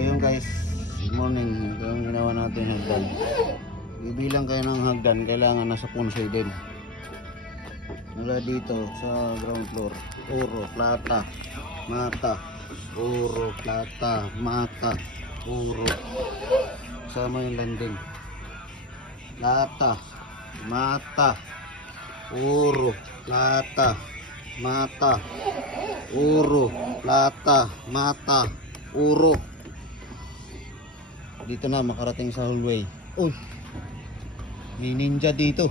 yun guys, good morning. Ito yung ginawa natin hagdan. Ibilang kayo ng hagdan, kailangan nasa punsoy din. Mula dito sa ground floor, uro, plata, mata, uro, plata, mata, uro. Sama yung landing. Plata, mata, uro, plata, mata, uro, plata, mata, uro. Dito na makarating sa hallway. Uy, may ninja dito.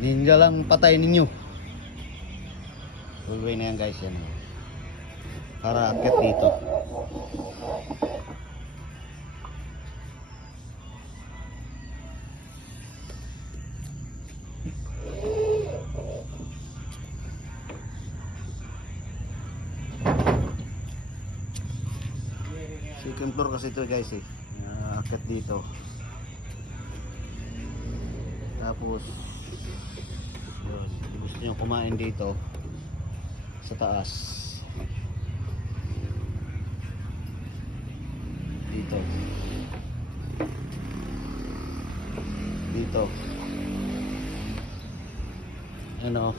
Ninja lang patay ninyo. Hallway na yan guys, yan. Para akit dito. Second floor kasi ito guys eh. Akit dito. Tapos yun, gusto nyo kumain dito sa taas. Dito. Dito. Ano?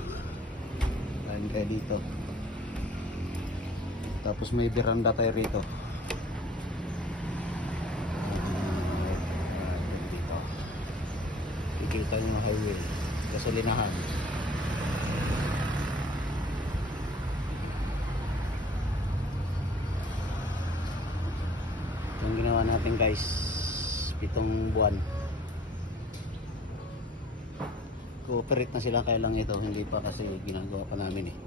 Kain kayo dito. Tapos may veranda tayo rito. Kita nyo highway, gasolinahan. Yung ginawa natin guys, 7 buwan. Cooperate na sila, kailang ito hindi pa kasi ginagawa pa namin eh.